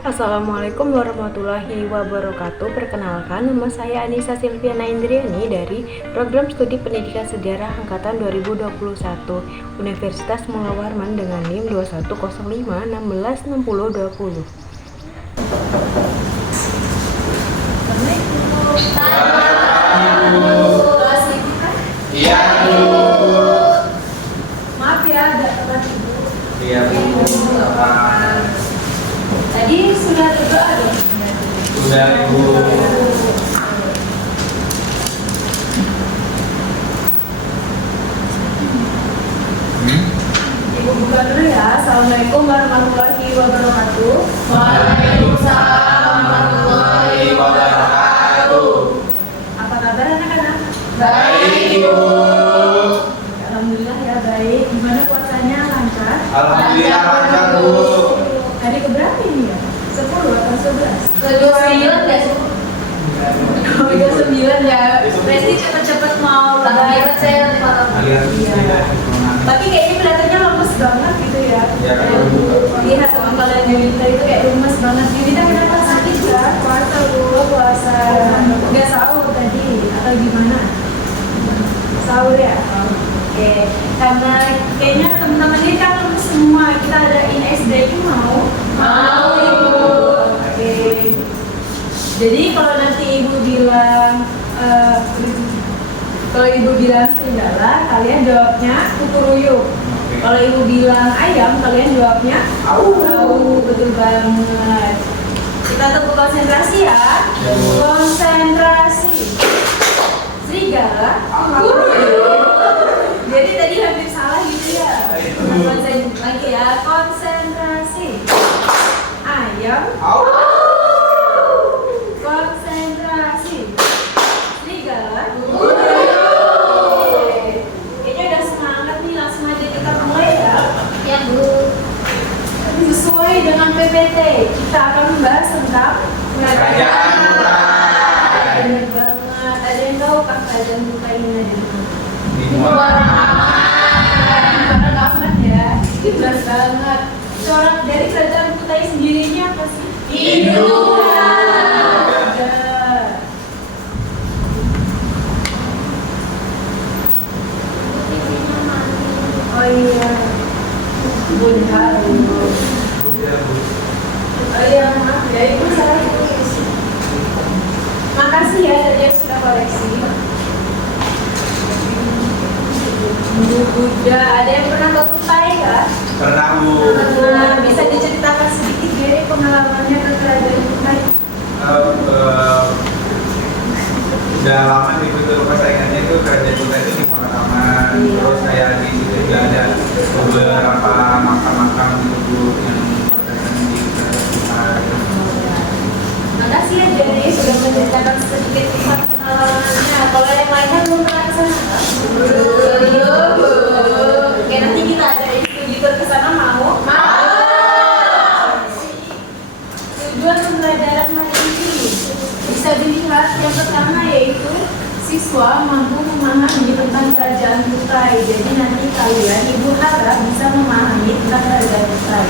Assalamualaikum warahmatullahi wabarakatuh. Perkenalkan, nama saya Anissa Silviana Indriani dari Program Studi Pendidikan Sejarah Angkatan 2021 Universitas Mula Warman dengan NIM 2105 16 60 20. Iya, Maaf ya, agak telat Ibu. iya Bu. Tadi sudah berdoa dong? Sudah Ibu. Ibu buka dulu ya. Assalamualaikum warahmatullahi wabarakatuh. Waalaikumsalam warahmatullahi wabarakatuh. Apa kabar anak-anak? Baik Ibu. Alhamdulillah ya baik. Gimana puasanya, lancar? Alhamdulillah lancar Bu. Hari keberapa ini ya? 10 atau 11? Ke-29 ya sih? Oh iya 9 ya. Presti cepet-cepet mau Takbiran saya nanti malam. Alias Iya. Tapi kayaknya kelihatannya lemes banget gitu ya. Ya, Lihat teman kalian Yunita itu kayak lemes banget. Yunita kenapa sakit kan? Puasa dulu, puasa. Nggak sahur tadi atau gimana? Sahur ya? Oke. Karena kayaknya teman-teman ini kan lemes semua. Kita adain SDQ mau? Mau, Ibu. Oke. Jadi kalau nanti Ibu bilang kalau Ibu bilang serigala, kalian jawabnya kukuruyuk. Kalau Ibu bilang ayam, kalian jawabnya au. Betul banget. Kita tepuk konsentrasi ya. Konsentrasi. Serigala, kukuruyuk. Jadi tadi hampir salah gitu ya. Konsentrasi lagi ya. Konsentrasi. Ayam. Konsentrasi. Serigala. Kayaknya udah semangat nih, langsung aja kita mulai ya. Ya Bu. Sesuai dengan PPT, kita akan membahas tentang Kerajaan Kutai. Bener banget. Ada yang tahu kah kerajaan Kutai ini ada di mana? Di Luar Karena kapan ya? Jelas banget. Corak dari kerajaan Kutai sendiri ini apa sih? Hindu. Ada. Oh iya. Bunda. Oh iya, maaf ya, Ibu salah tulis. Makasih ya tadi yang sudah koreksi. Buddha, ada yang pernah ke Kutai nggak? Pernah Bu. Nah, bisa diceritakan sedikit dari pengalamannya ke kerajaan Kutai? Udah lama nih itu persaingannya itu kerajaan Kutai itu di Monataman. Iya. Terus kayak di situ juga ada beberapa makam-makam gitu yang berada di kerajaan Kutai. Makasih ya Jenny sudah menceritakan sedikit tentang pengalamannya. Kalau yang lainnya belum pernah ke sana nggak? Belum. Oke, nanti kita ada studi tour ke sana mau? Tujuan pembelajaran hari ini bisa dilihat yang pertama yaitu siswa mampu memahami tentang kerajaan Kutai. Jadi nanti kalian Ibu harap bisa memahami tentang kerajaan Kutai,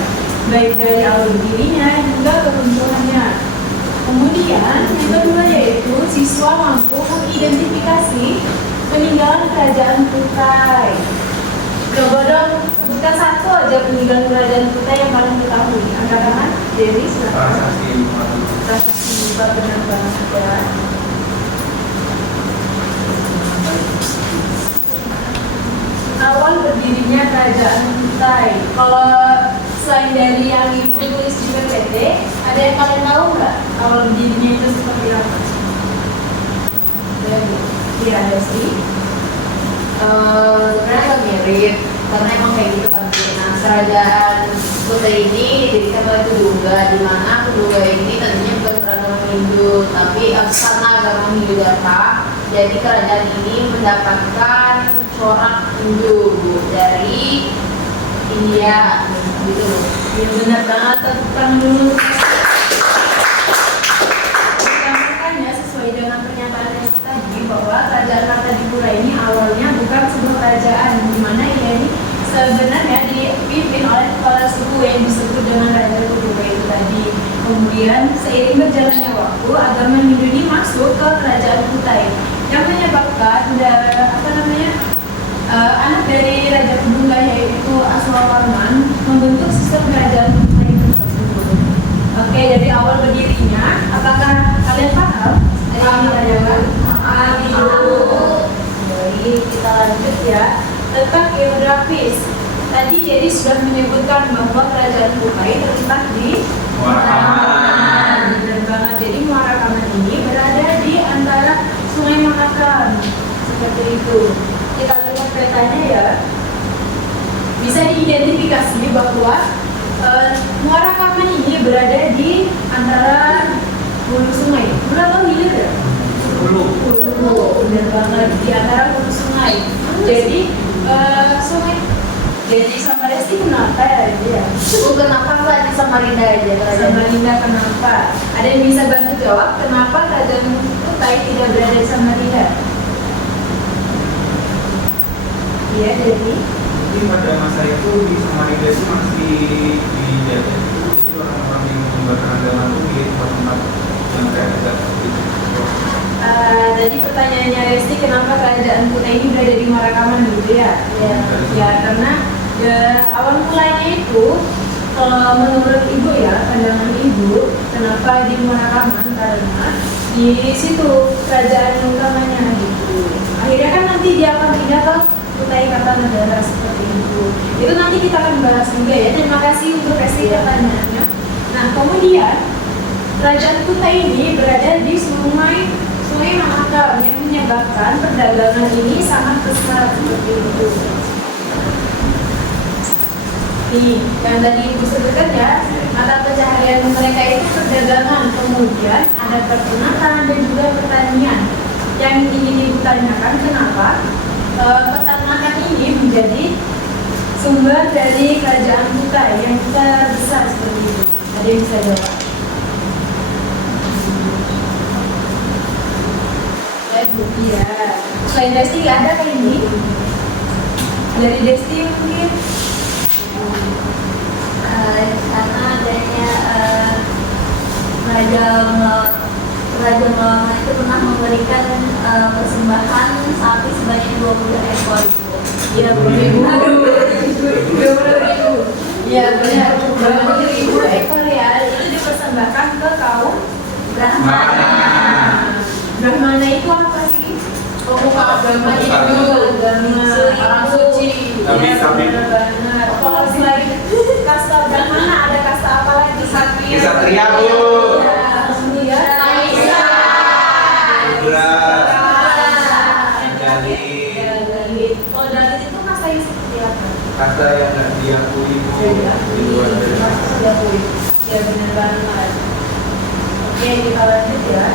baik dari awal dirinya hingga keruntuhannya. Kemudian yang kedua yaitu siswa mampu mengidentifikasi peninggalan kerajaan Kutai. Coba dong sebutkan satu aja peninggalan kerajaan Kutai yang paling diketahui. Angkat tangan, Dewi silakan. Prasasti Prasasti Bupa, benar banget ya. Awal berdirinya kerajaan Kutai. Kalau selain dari yang Ibu tulis di PPT, ada yang kalian tahu nggak awal berdirinya itu seperti apa? Ada Bu? Iya ada sih. Sebenarnya agak mirip karena emang kayak gitu kan. Nah, kerajaan Kutai ini didirikan oleh Kedungga, di mana Kedungga ini tadinya bukan beragama Hindu, tapi karena agama Hindu datang, jadi kerajaan ini mendapatkan corak Hindu dari India, gitu. Ya benar banget, tepuk tangan dulu. Dikarenakan ya sesuai dengan pernyataan yang tadi bahwa kerajaan Kartadipura ini awalnya bukan sebuah kerajaan, di mana ini sebenarnya dipimpin oleh kepala suku yang disebut dengan Raja Kedua itu tadi. Kemudian seiring berjalannya waktu, agama Hindu ini masuk ke kerajaan Kutai yang menyebabkan anak dari Raja Kedungga yaitu Aswawarman membentuk sistem kerajaan Kutai tersebut. Oke, dari awal berdirinya, apakah kalian paham? Jadi kita lanjut ya. Letak geografis. Tadi jadi sudah menyebutkan bahwa kerajaan Kutai terletak di Muarakaman. Benar banget. Jadi Muarakaman ini berada di antara Sungai Mahakam. Seperti itu. Kita lihat petanya ya. Bisa diidentifikasi bahwa Muarakaman ini berada di antara hulu sungai. Hulu atau hilir ya? Hulu. Benar banget, di antara hulu sungai. Jadi sungai. Jadi Samaresti kenapa ya dia? Kenapa nggak di Samarinda aja? Samarinda kenapa? Ada yang bisa bantu jawab kenapa kerajaan Kutai tidak berada di Samarinda? Iya, jadi Jadi pada masa itu di Samarinda itu masih dijajah. Jadi orang-orang yang menyebarkan agama itu di tempat-tempat yang kayak dekat seperti itu. Tadi pertanyaannya Resti, kenapa kerajaan Kutai ini berada di Muarakaman gitu ya? Ya, karena awal mulanya itu menurut ibu ya, pandangan ibu, kenapa di Muarakaman? Karena di situ kerajaan utamanya gitu. Akhirnya kan nanti dia akan pindah ke Kutai Kartanegara seperti itu. Itu nanti kita akan bahas juga ya. Terima kasih untuk Resti pertanyaannya. Nah, kemudian kerajaan Kutai ini berada di Sungai Mahakam yang menyebabkan perdagangan ini sangat besar seperti itu. Nih, yang tadi ibu sebutkan ya, mata pencaharian mereka itu perdagangan, kemudian ada peternakan dan juga pertanian. Yang ingin ibu tanyakan kenapa peternakan ini menjadi sumber dari kerajaan Kutai yang besar seperti itu. Ada yang bisa jawab? Iya. Selain Desti nggak ada kayak ini? Dari Desti mungkin? Karena adanya Raja Melawang itu pernah memberikan persembahan sapi sebanyak 20 ekor. Iya, 20.000. Aduh, 20.000. Iya benar, 20.000 ekor ya. Itu dipersembahkan ke kaum Brahmana. Brahmana itu apa sih? Pemuka agama Hindu, agama orang suci. Tapi benar. Kalau selain kasta Brahmana ada kasta apa lagi? Ksatria, Bu. Ya, Maisa. Dalit. Kalau Dalit itu kasta yang seperti apa? Kata yang nggak diakui di luar dari Ya benar banget. Oke, kita lanjut ya.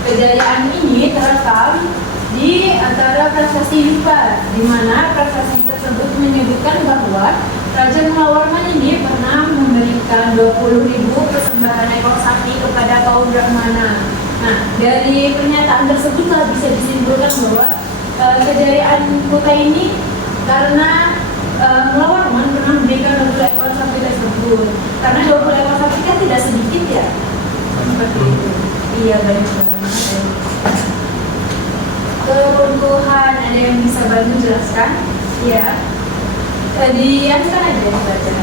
Kejayaan ini terekam di antara prasasti Yupa, di mana prasasti tersebut menyebutkan bahwa Raja Mulawarman ini pernah memberikan 20.000 persembahan ekor sapi kepada kaum Brahmana. Nah, dari pernyataan tersebut bisa disimpulkan bahwa kejayaan Kutai ini karena Mulawarman pernah memberikan 20 ekor sapi tersebut. Karena 20 ekor sapi kan tidak sedikit ya. Seperti itu. Iya, banyak banget. Keruntuhan, ada yang bisa bantu jelaskan? Iya. Tadi kan aja dibaca.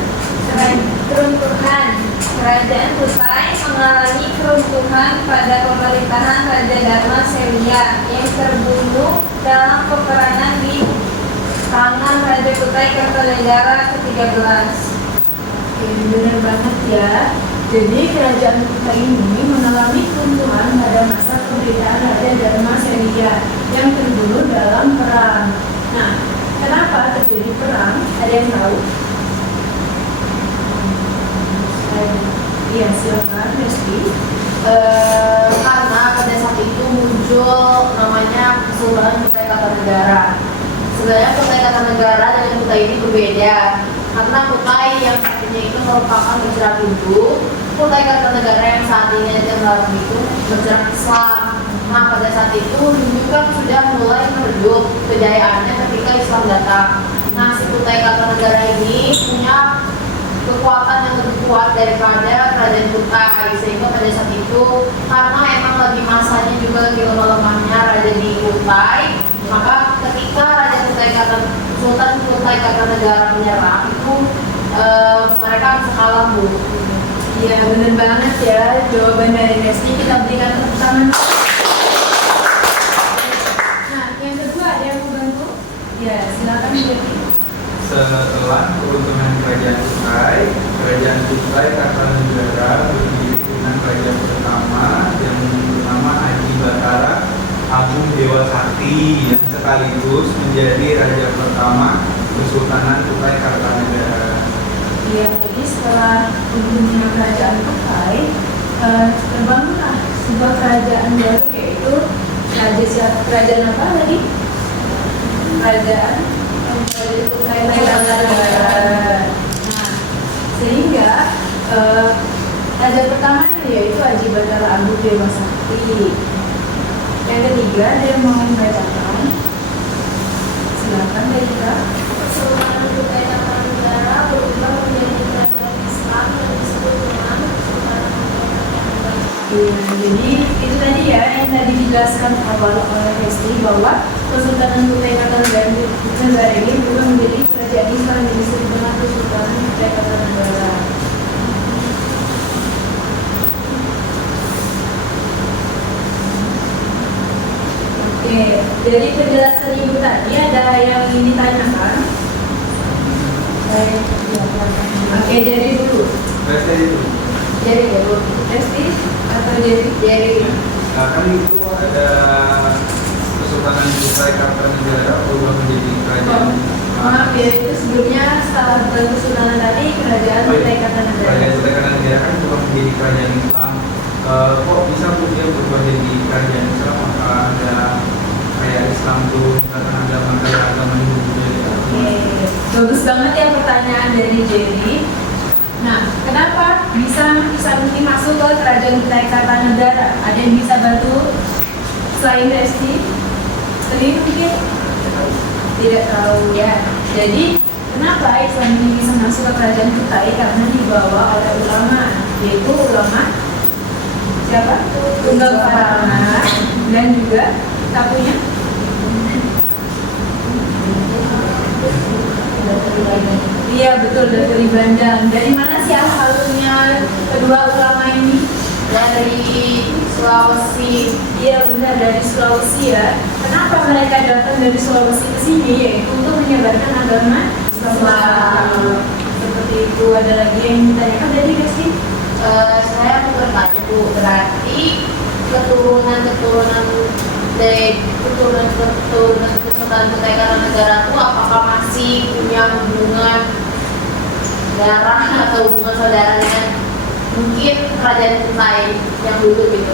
Keruntuhan. Kerajaan Kutai mengalami keruntuhan pada pemerintahan Raja Dharma Selia yang terbunuh dalam peperangan di tangan Raja Kutai Kartanegara ke-13. Oke, benar banget ya. Jadi kerajaan Kutai ini mengalami keruntuhan pada masa pemerintahan Raja Dharma Selia yang terbunuh dalam perang. Nah, kenapa terjadi perang? Ada yang tahu? Iya, silakan Resti. Karena pada saat itu muncul namanya Kesultanan Kutai Kartanegara. Sebenarnya Kutai Kartanegara dan Kutai ini berbeda. Karena Kutai yang satunya itu merupakan bergerak Hindu, Kutai Kartanegara yang saat ini ada dalam itu bergerak Islam. Nah, pada saat itu Hindu kan sudah mulai meredup kejayaannya ketika Islam datang. Nah, si Kutai Kartanegara ini punya kekuatan yang lebih kuat daripada kerajaan Kutai, sehingga pada saat itu karena emang lagi masanya juga lagi lemah-lemahnya raja di Kutai, maka ketika Raja Kutai Sultan Kutai Kartanegara menyerang itu mereka bisa kalah, Bu. Iya, bener banget ya jawaban dari Resti, kita berikan tepuk tangan. Nah, yang kedua ada yang mau bantu? Ya, silakan Jadi. Setelah keruntuhan kerajaan Kutai Kartanegara berdiri dengan raja pertama yang bernama Aji Batara Agung Dewa Sakti yang sekaligus menjadi raja pertama Kesultanan Kutai Kartanegara. Iya, jadi setelah runtuhnya kerajaan Kutai, terbangunlah sebuah kerajaan baru, yaitu kerajaan apa tadi? Kerajaan Kutai Kartanegara. Nah, sehingga raja pertamanya yaitu Aji Batara Agung Dewa Sakti. Yang ketiga ada yang mau membacakan? Silakan dari kita. Kesultanan Kutai Kartanegara berubah menjadi kerajaan Islam yang disebut dengan Kesultanan Kutai Kartanegara. Iya, jadi itu tadi ya yang tadi dijelaskan awal oleh Resti bahwa Kesultanan Kutai Kartanegara ini berubah menjadi kerajaan Islam yang disebut dengan Kesultanan Kutai Kartanegara. Oke, dari penjelasan Ibu tadi ada yang ingin ditanyakan? Baik, oke, jadi dulu. Resti itu. Jadi dulu. Resti atau jadi? Kan itu ada Kesultanan Kutai Kartanegara berubah menjadi kerajaan. Maaf ya, itu sebelumnya setelah Kesultanan tadi kerajaan Kutai Kartanegara. Kerajaan Kutai Kartanegara kan berubah menjadi kerajaan Islam. Kok bisa dia berubah jadi kerajaan Islam? Maka ada kayak Islam tuh karena agama Hindu jadi Oke, bagus banget ya pertanyaan dari Jerry. Nah, kenapa bisa Islam ini masuk ke kerajaan Kutai Kartanegara? Ada yang bisa bantu selain Resti? Tadi mungkin tidak tahu ya. Jadi kenapa Islam ini bisa masuk ke kerajaan Kutai? Karena dibawa oleh ulama, yaitu ulama siapa? Tunggal Karana dan juga satunya iya betul, dari Bandang. Dari mana sih asalnya kedua ulama ini? Dari Sulawesi. Iya benar, dari Sulawesi ya. Kenapa mereka datang dari Sulawesi ke sini? Yaitu untuk menyebarkan agama Islam. Seperti itu. Ada lagi yang ditanyakan dari Resti? Saya mau bertanya, Bu, berarti keturunan dari keturunan Kesultanan Kutai Kartanegara itu apakah masih punya hubungan darah atau hubungan saudara dengan mungkin kerajaan Kutai yang dulu gitu?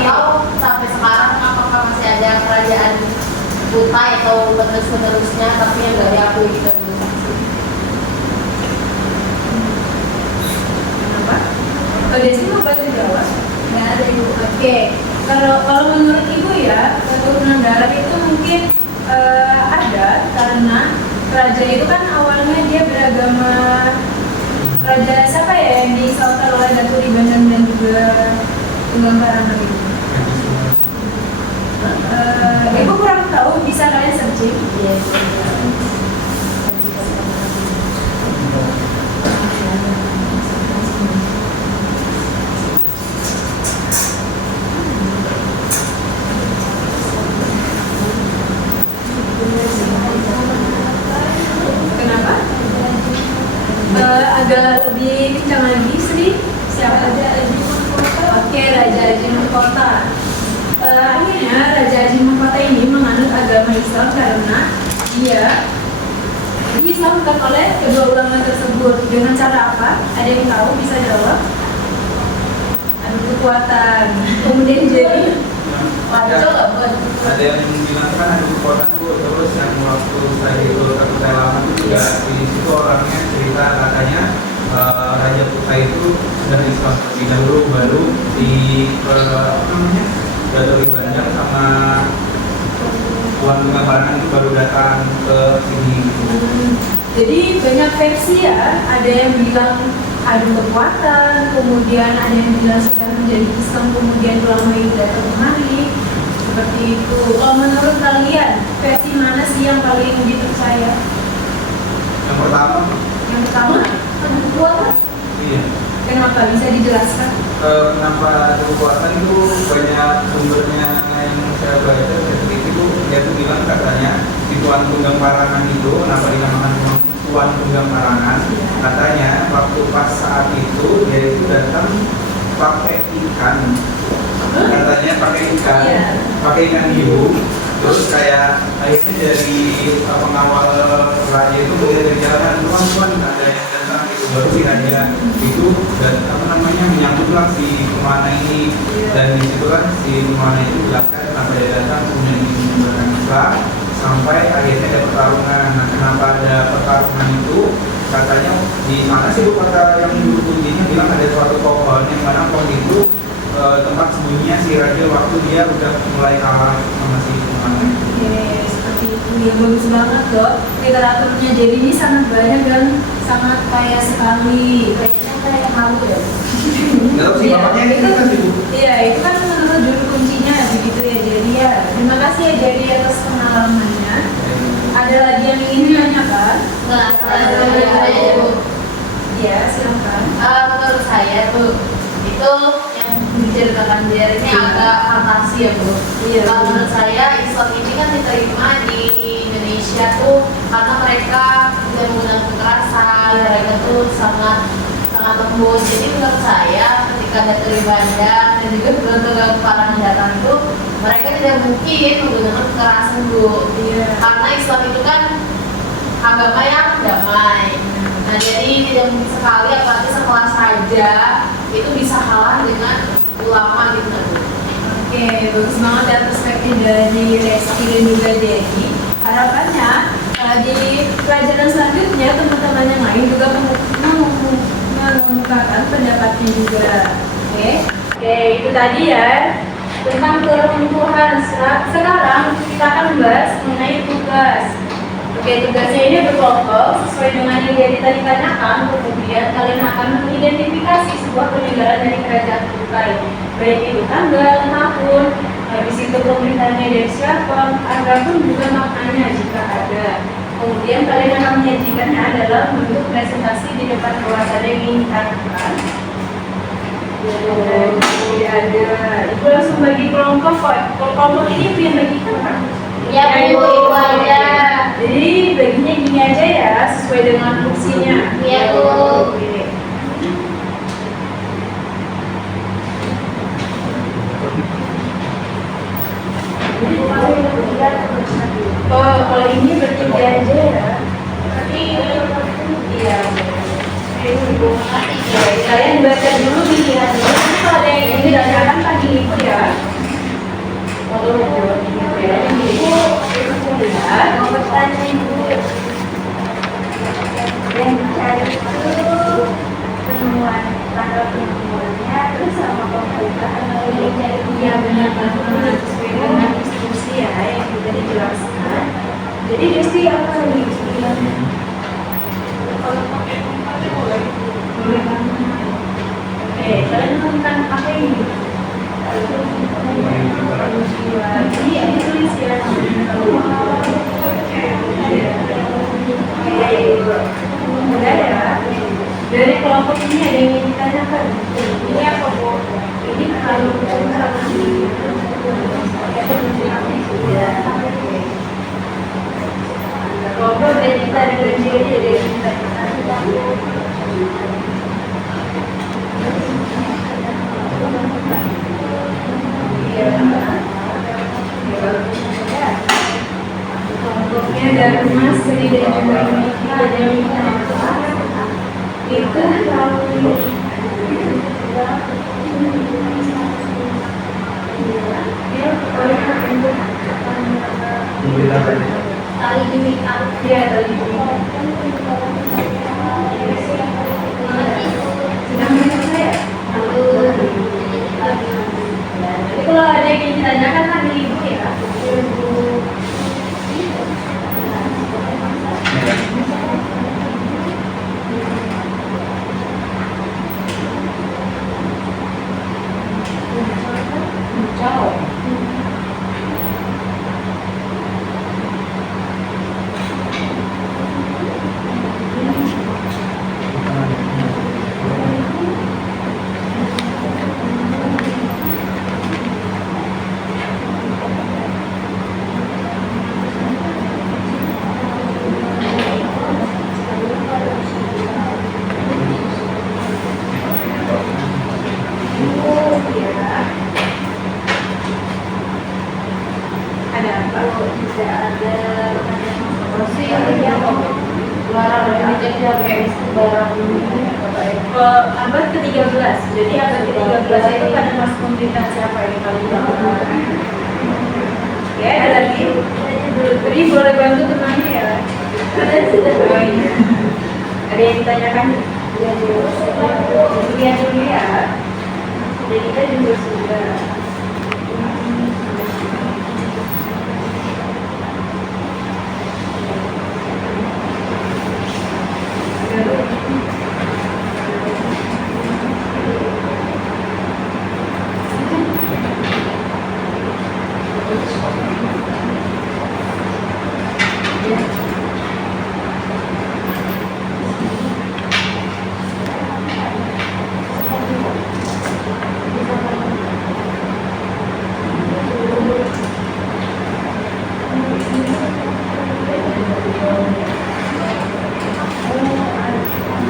Atau sampai sekarang apakah masih ada kerajaan Kutai atau penerus-penerusnya tapi yang nggak diakui gitu? Kenapa? Oh, Desi mau bantu jawab? Nggak ada Ibu. Oke. Kalau menurut Ibu ya, keturunan darah itu mungkin ada karena raja itu kan awalnya dia beragama raja siapa ya yang disalahkan oleh Datu di Bandang dan juga Tunggal Karana itu. Ibu kurang tahu, bisa kalian searching. Yes. Kenapa? Agak lebih kencang lagi, Sri. Siapa? Oke, Raja Haji Mahkota. Akhirnya Raja Haji Mahkota ini menganut agama Islam karena dia diislamkan oleh kedua ulama tersebut. Dengan cara apa? Ada yang tahu? Bisa jawab? Adu kekuatan. Kemudian jadi ada yang bilang kan ada kekuatan Bu, terus yang waktu saya itu ke Kutai Lama itu juga di situ orangnya cerita katanya Raja Kutai itu sudah Islam terlebih dahulu, baru di apa namanya Datuk Bandang sama Tuan Tunggal Karana itu baru datang ke sini. Jadi banyak versi ya, ada yang bilang adu kekuatan, kemudian ada yang bilang sudah menjadi Islam, kemudian ulama itu datang kemari, seperti itu. Kalau menurut kalian, versi mana sih yang paling dipercaya? Yang pertama, Yang pertama, adu kekuatan. iya. Kenapa? Bisa dijelaskan? Kenapa ada kekuatan itu banyak sumbernya yang saya baca seperti itu, dia tuh bilang katanya si Tuan Tunggang Parangan itu kenapa dinamakan Tuan Tunggang Parangan, katanya waktu pas saat itu dia itu datang pakai ikan, katanya pakai ikan hiu, terus kayak akhirnya dari pengawal raja itu berjalan tuan ada yang datang gitu, baru si raja itu dan menyambutlah si pemana ini, dan di situ kan si pemana itu jelaskan kenapa dia datang kemudian ingin menyebarkan Islam sampai akhirnya ada pertarungan. Nah, kenapa ada pertarungan itu? Katanya di mana sih bu kata yang dulu kuncinya bilang ada suatu pohon yang mana pohon itu tempat sembunyinya si raja waktu dia udah mulai kalah sama si pemana. Oke, seperti itu ya, bagus banget loh. Literaturnya jadi ini sangat banyak dan sangat kaya sekali. Kayaknya kayak malu ya. Nggak tahu sih bapaknya ini itu, kan sih bu. iya, itu kan menurut juru kuncinya begitu ya. Jadi ya, terima kasih ya jadi atas pengalamannya. Ada lagi yang ingin ditanyakan? Nggak, saya tuh, Ya, silakan. menurut saya tuh itu yang diceritakan dia ini agak fantasi ya bu. Iya. Kalau menurut saya Islam ini kan diterima di Indonesia tuh karena mereka tidak menggunakan kekerasan, mereka tuh sangat lembut. Jadi menurut saya ketika ada ibadah dan juga Tunggang Parangan datang itu mereka tidak mungkin menggunakan kekerasan bu. Iya. Karena Islam itu kan agama yang damai. Nah jadi tidak mungkin sekali apalagi sekelas raja itu bisa kalah dengan ulama gitu kan bu. Oke, bagus banget ya perspektif dari Reski dan juga Dedi. Harapannya di pelajaran selanjutnya teman-teman yang lain juga mengemukakan pendapatnya juga. Oke, itu tadi ya tentang keruntuhan. Sekarang kita akan membahas mengenai tugas. Oke, tugasnya ini berkelompok sesuai dengan yang dia tadi tanyakan. Kemudian kalian akan mengidentifikasi sebuah peninggalan dari kerajaan Turki, baik itu tanggal, tahun, habis itu pemerintahnya dari siapa, ataupun juga maknanya jika ada. Kemudian kalian akan menyajikannya adalah bentuk presentasi di depan kelas. Ada yang ingin ditanyakan? Tidak ada. Ibu langsung bagi kelompok kok. Kelompok ini yang bagikan kan? Ya bu, itu aja. Jadi baginya gini aja ya, sesuai dengan fungsinya. Iya bu. Oke. Oh, kalau ini bertiga aja ya. Tapi iya. Kalian baca dulu, dilihat dulu. Nanti kalau ada yang ingin ditanyakan pagi itu ya. Kalau mau ya, mau bertanya ibu. Yang dicari itu penemuan tanggal penemuannya, terus sama pembukaan yang cari punya benar banget sesuai dengan instruksi ya yang sudah dijelaskan. Jadi Desti apa lagi bilang? Kalau pakai kompatnya boleh banget. Oke, kalian tentang apa ini? Jadi yang ditulis ya. Udah ya. Dari kelompok ini ada yang ingin ditanyakan. Ini apa bu? Ini kalau kelompok dari kita ada yang ditanyakan. Kelompoknya dari Mas Sri dan juga Miki ada yang ditanyakan. Itu kalau tali demi ya tali demi. Sedang menurut saya. Jadi kalau ada yang ditanyakan lagi ibu ya. Barang jadi kayak barang Abad ke-13. Jadi abad ke-13 itu pada masa pemerintahan siapa ini paling utama? Ya, ada lagi. Beri boleh bantu temannya ya. Oh iya. Ada yang ditanyakan? Lihat dulu ya. Jadi kita juga sudah.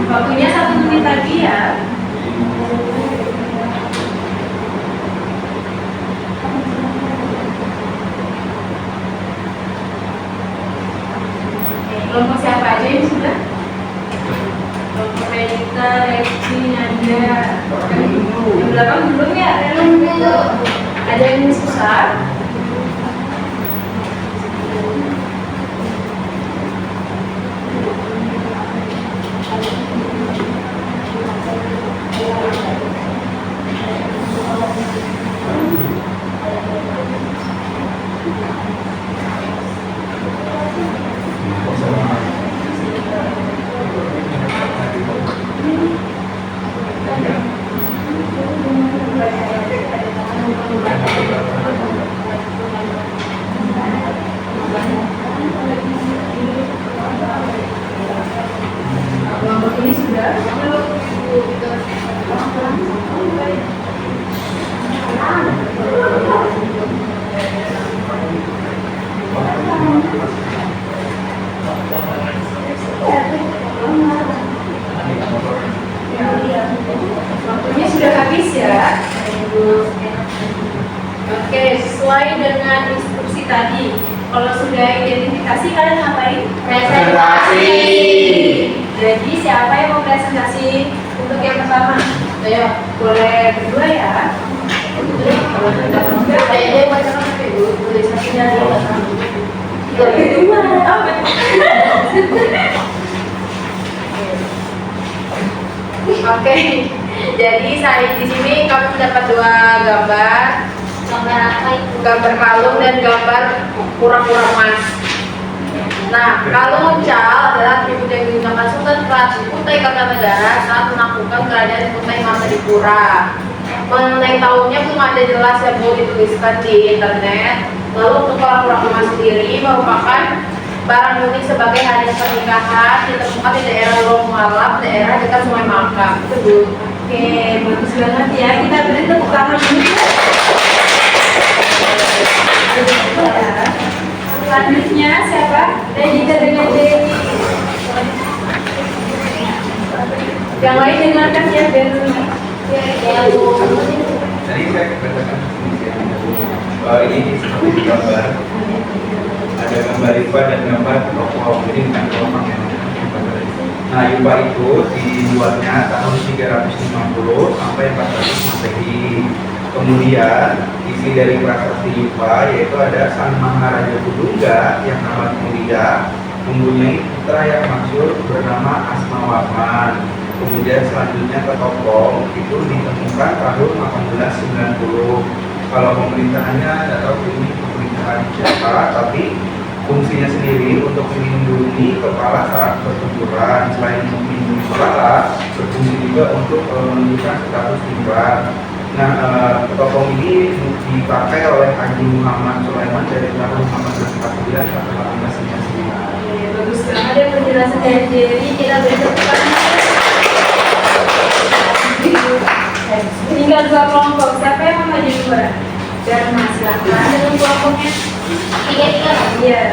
Waktunya 1 menit lagi ya. Kelompok siapa aja yang sudah? Kelompok Renita, Reski, Nadia. Yang belakang belum ya? Ada yang susah? Kelompok ini sudah? Waktunya sudah habis ya. Oke, sesuai dengan instruksi tadi. Kalau sudah identifikasi kalian ngapain? presentasi. Jadi siapa yang mau presentasi untuk yang pertama? Ayo, Boleh berdua ya. kayaknya baca apa dulu tulisannya Berdua. Oh, Oke, jadi saat di sini kami mendapat 2 gambar. gambar apa itu? Gambar kalung dan gambar kura-kura emas. Nah, kalung cal adalah atribut yang digunakan Sultan Kutai Kartanegara saat menaklukkan kerajaan Kutai Manipura. Mengenai tahunnya belum ada jelas yang mau dituliskan di internet. Lalu untuk kura-kura emas sendiri merupakan barang unik sebagai hadiah pernikahan ditemukan di daerah Long Malap, daerah dekat Sungai Makam. Oke, bagus banget ya. Kita beri tepuk tangan dulu. Selanjutnya siapa? Renita dengan Dewi. Yang lain dengarkan ya, biar Jadi saya katakan ini seperti di gambar, ada gambar IPA dan gambar kelompok, jadi bukan kelompok yang nah IPA itu dibuatnya tahun 350 sampai 400 Masehi. Kemudian isi dari prasasti IPA yaitu ada Sang Maharaja Kudungga yang amat mulia, mempunyai putra yang masyhur bernama Asmawarman. Kemudian selanjutnya ke Topong itu ditemukan tahun 1890. Kalau pemerintahannya tidak tahu ini pemerintahan siapa, tapi fungsinya sendiri untuk melindungi kepala saat pertempuran. Selain untuk melindungi kepala, berfungsi juga untuk menunjukkan status timbang. Nah, Topong ini dipakai oleh Haji Muhammad Sulaiman dari tahun 1849 sampai 1899. bagus banget ya penjelasan dari Jerry. Kita beri tepuk tangan. Tinggal 2 kelompok. Siapa yang mau maju duluan? Dan Mas, silakan dengan kelompoknya. 3 Iya.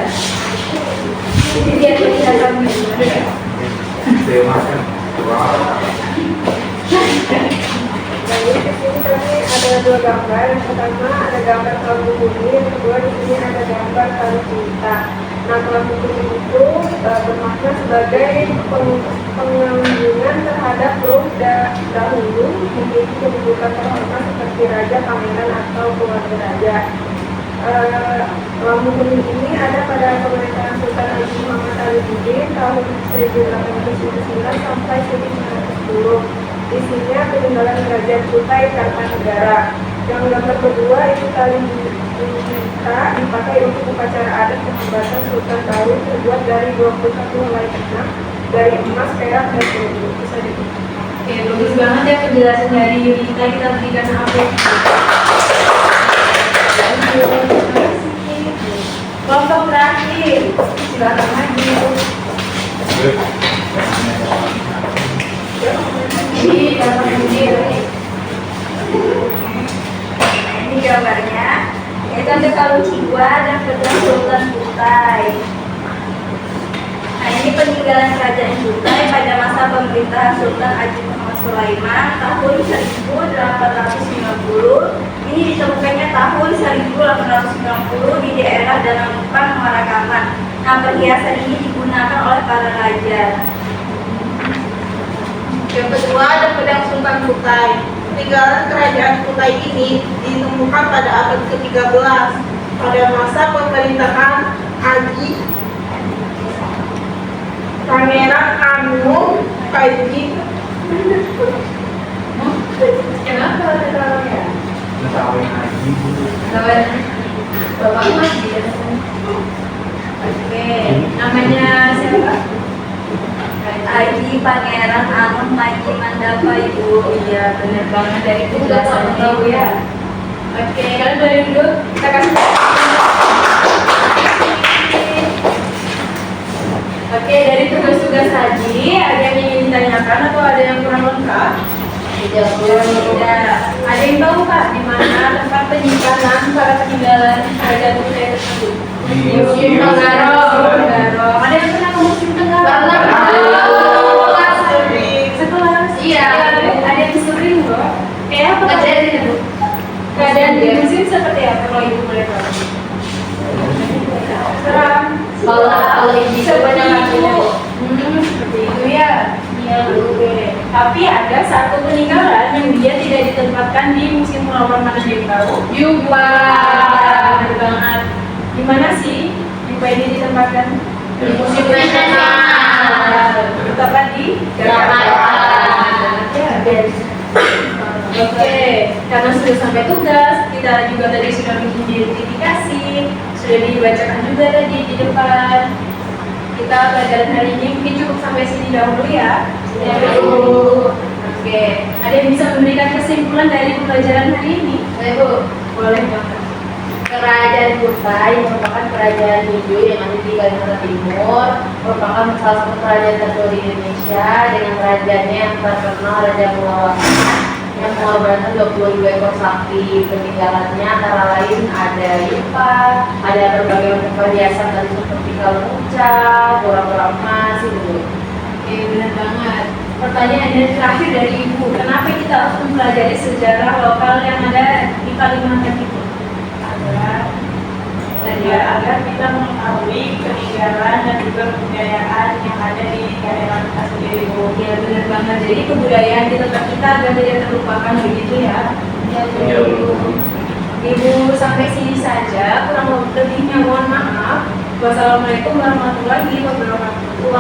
Jadi biar kelihatan gimana ya. Terima kasih. Jadi di sini tadi ada 2 gambar. Yang pertama ada gambar kalung bumi, yang kedua di sini ada gambar kalung cinta. Nah, kelam hukum itu bermakna sebagai pengambilan terhadap Rom dahulu memiliki kedudukan terhormat seperti raja, pangeran, atau keluarga raja. Kelam hukum ini ada pada pemerintahan Sultan Haji Muhammad Aliuddin tahun 1809 sampai 1910. Isinya peninggalan Kerajaan Kutai Kartanegara. Yang gambar kedua itu tali buta dipakai untuk upacara adat penghormatan Sultan baru terbuat dari 21 helai benang dari emas, perak, dan perunggu. Bisa dibuka. Oke, bagus banget ya penjelasan dari Yunita. Kita berikan apresiasi. Kelompok terakhir, silakan maju. Ini dapat sendiri. Ini gambarnya, yaitu ada kalung jiwa dan pedang Sultan Kutai. Nah, ini peninggalan kerajaan Kutai pada masa pemerintahan Sultan Haji Muhammad Sulaiman tahun 1890. Ini ditemukannya tahun 1890 di daerah Danau Empang, Marakaman. Nah, perhiasan ini digunakan oleh para raja. Yang kedua ada pedang Sultan Kutai. Peninggalan kerajaan Kutai ini ditemukan pada abad ke-13 pada masa pemerintahan Haji Pangeran Anum Kaiji. Kenapa ada kalungnya? Ketahuan haji. Kawan Bapak Mas dia. Oke, namanya siapa? Haji Pangeran Anum Haji Mandapa, Ibu. Iya, benar banget dari penjelasannya Ibu ya. Oke, kalian boleh duduk. Kita kasih. Oke, dari tugas-tugas Haji, ada yang ingin ditanyakan atau ada yang kurang lengkap? Tidak. Ada yang tahu Kak di mana tempat penyimpanan para peninggalan kerajaan Kutai tersebut? Di Museum Tenggarong. Ada yang pernah ke Museum Tenggarong? Setelah Iya. ada yang sering loh. Kayak apa keadaannya Bu? Keadaan di museum seperti apa kalau Ibu boleh tahu? Seram. Kalau ini Seperti itu. Seperti itu ya. Iya, oke. Tapi ada satu peninggalan yang dia tidak ditempatkan di Museum Melawan, mana dia tahu? Yupa. Benar banget. Di mana sih Yupa ini ditempatkan? Di Museum Nasional. Tepat di Jakarta. Ya. Oke, karena sudah sampai tugas, kita juga tadi sudah mengidentifikasi, sudah dibacakan juga tadi di depan. Kita pelajaran hari ini mungkin cukup sampai sini dahulu ya. Ya, Bu. Oke, ada yang bisa memberikan kesimpulan dari pembelajaran hari ini? Bu, Boleh banget. Kerajaan Kutai merupakan kerajaan Hindu yang ada di Kalimantan Timur, merupakan salah satu kerajaan tertua di Indonesia dengan kerajaannya yang terkenal Raja Mulawarman yang mengorbankan 22 ekor sapi. Peninggalannya antara lain ada yupa, ada berbagai macam perhiasan dan seperti kalung ucap, bola-bola emas gitu. Oke, benar banget. Pertanyaan yang terakhir dari Ibu, kenapa kita harus mempelajari sejarah lokal yang ada di Kalimantan Timur? Agar kita mengetahui peninggalan dan juga kebudayaan yang ada di daerah kita sendiri, Bu. Ya, benar banget. Jadi kebudayaan di tempat kita agar tidak terlupakan begitu ya. Ya, Iya, Bu. Ibu sampai sini saja. Kurang lebihnya mohon maaf. Wassalamualaikum warahmatullahi wabarakatuh.